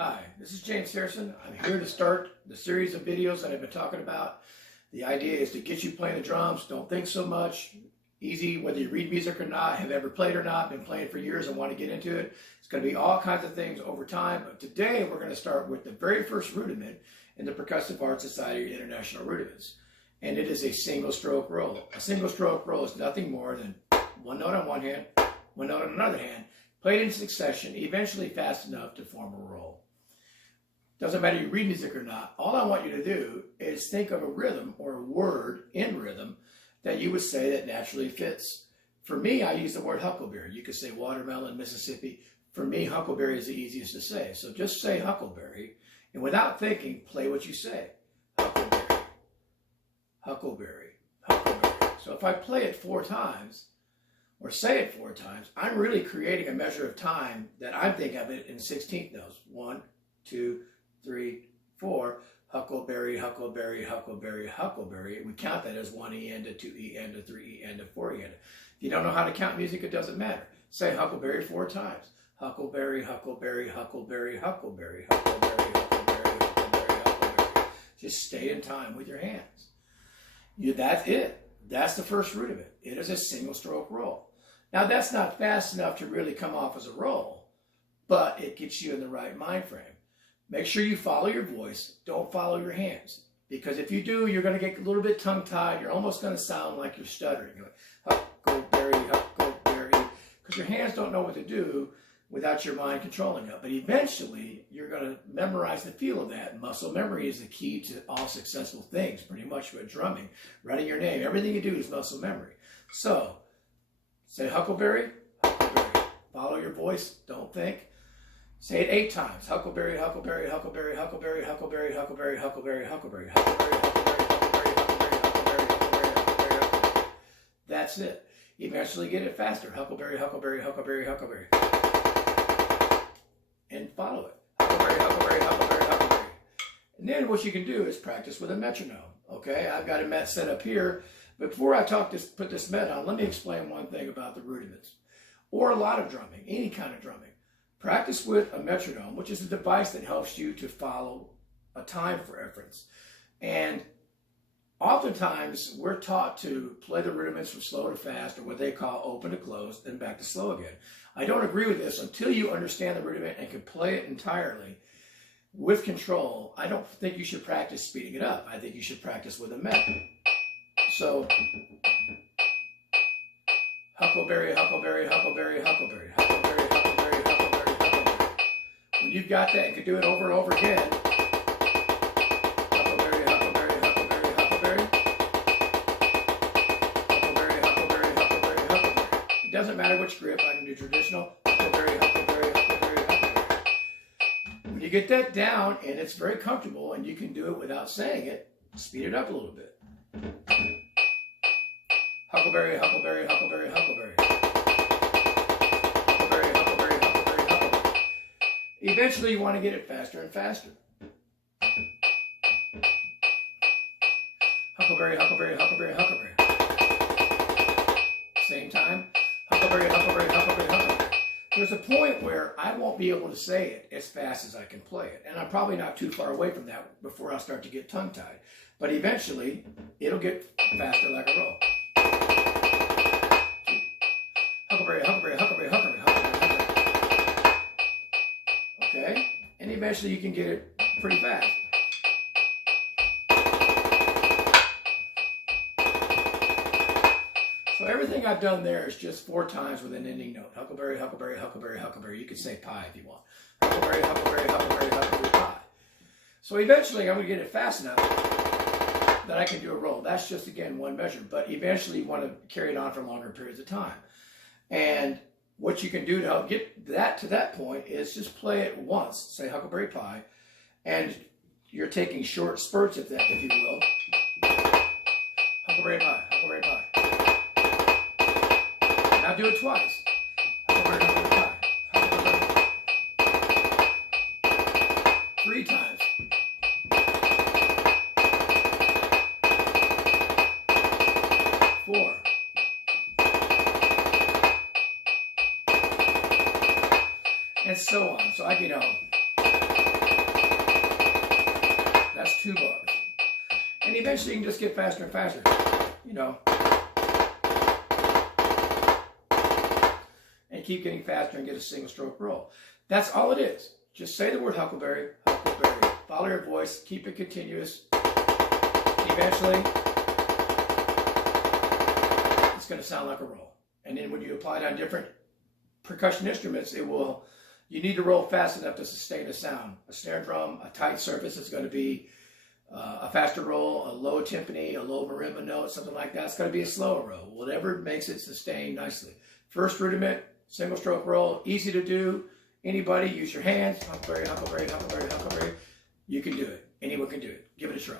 Hi, this is James Harrison. I'm here to start the series of videos that I've been talking about. The idea is to get you playing the drums. Don't think so much. Easy, whether you read music or not, have ever played or not, been playing for years and want to get into it. It's going to be all kinds of things over time. But today we're going to start with the very first rudiment in the Percussive Art Society International Rudiments. And it is a single stroke roll. A single stroke roll is nothing more than one note on one hand, one note on another hand, played in succession, eventually fast enough to form a roll. Doesn't matter you read music or not. All I want you to do is think of a rhythm or a word in rhythm that you would say that naturally fits. For me, I use the word huckleberry. You could say watermelon, Mississippi. For me, huckleberry is the easiest to say. So just say huckleberry, and without thinking, play what you say. Huckleberry, huckleberry, huckleberry. So if I play it 4 times, or say it 4 times, I'm really creating a measure of time that I'm thinking of it in 16th notes. 1, 2, 3, 4, huckleberry, huckleberry, huckleberry, huckleberry. We count that as 1 E end to 2 E end to 3 E end to 4 E end. If you don't know how to count music, it doesn't matter. Say huckleberry 4 times. Huckleberry, huckleberry, huckleberry, huckleberry, huckleberry, huckleberry, huckleberry, huckleberry. Just stay in time with your hands. That's it. That's the first rudiment. It is a single stroke roll. Now that's not fast enough to really come off as a roll, but it gets you in the right mind frame. Make sure you follow your voice. Don't follow your hands. Because if you do, you're going to get a little bit tongue-tied. You're almost going to sound like you're stuttering. You're like, huckleberry, huckleberry. Because your hands don't know what to do without your mind controlling it. But eventually, you're going to memorize the feel of that. Muscle memory is the key to all successful things, pretty much with drumming. Writing your name. Everything you do is muscle memory. So, say huckleberry, huckleberry. Follow your voice. Don't think. Say it 8 times. Huckleberry, huckleberry, huckleberry, huckleberry, huckleberry, huckleberry, huckleberry, huckleberry, huckleberry, huckleberry, huckleberry, huckleberry, huckleberry, huckleberry, huckleberry. That's it. Eventually get it faster. Huckleberry, huckleberry, huckleberry, huckleberry. And follow it. Huckleberry, huckleberry, huckleberry, huckleberry. And then what you can do is practice with a metronome. Okay, I've got a met set up here. But before I put this met on, let me explain one thing about the rudiments. Or a lot of drumming, any kind of drumming. Practice with a metronome, which is a device that helps you to follow a time for reference. And oftentimes, we're taught to play the rudiments from slow to fast, or what they call open to close, then back to slow again. I don't agree with this. Until you understand the rudiment and can play it entirely with control, I don't think you should practice speeding it up. I think you should practice with a met. So, huckleberry, huckleberry, huckleberry, huckleberry, huckleberry, huckleberry, huckleberry. When you've got that, you can do it over and over again. Huckleberry, huckleberry, huckleberry, huckleberry. Huckleberry, huckleberry, huckleberry, huckleberry. It doesn't matter which grip. I can do traditional. Huckleberry, huckleberry, huckleberry, huckleberry. When you get that down and it's very comfortable and you can do it without saying it, speed it up a little bit. Huckleberry, huckleberry, huckleberry, huckleberry. Huckleberry, huckleberry, huckleberry, huckleberry. Eventually, you want to get it faster and faster. Huckleberry, huckleberry, huckleberry, huckleberry. Same time. Huckleberry, huckleberry, huckleberry, huckleberry. There's a point where I won't be able to say it as fast as I can play it. And I'm probably not too far away from that before I start to get tongue-tied. But eventually, it'll get faster like a roll. Huckleberry, huckleberry, huckleberry, huckleberry, huckleberry, huckleberry. Okay? And eventually you can get it pretty fast. So everything I've done there is just 4 times with an ending note. Huckleberry, huckleberry, huckleberry, huckleberry. You could say pie if you want. Huckleberry, huckleberry, huckleberry, huckleberry, pie. So eventually I'm going to get it fast enough that I can do a roll. That's just, again, one measure. But eventually you want to carry it on for longer periods of time. And what you can do to help get that to that point is just play it once, say huckleberry pie, and you're taking short spurts of that, if you will. Huckleberry pie, huckleberry pie. Now do it twice. Huckleberry, huckleberry pie, huckleberry pie. 3 times. 4. And so on. So I, 2 bars. And eventually you can just get faster and faster, you know. And keep getting faster and get a single stroke roll. That's all it is. Just say the word huckleberry, huckleberry. Follow your voice, keep it continuous. Eventually, it's going to sound like a roll. And then when you apply it on different percussion instruments, you need to roll fast enough to sustain a sound. A snare drum, a tight surface is going to be a faster roll, a low timpani, a low marimba note, something like that. It's going to be a slower roll. Whatever makes it sustain nicely. First rudiment, single stroke roll, easy to do. Anybody, use your hands, huckleberry, huckleberry, huckleberry, huckleberry. You can do it. Anyone can do it. Give it a try.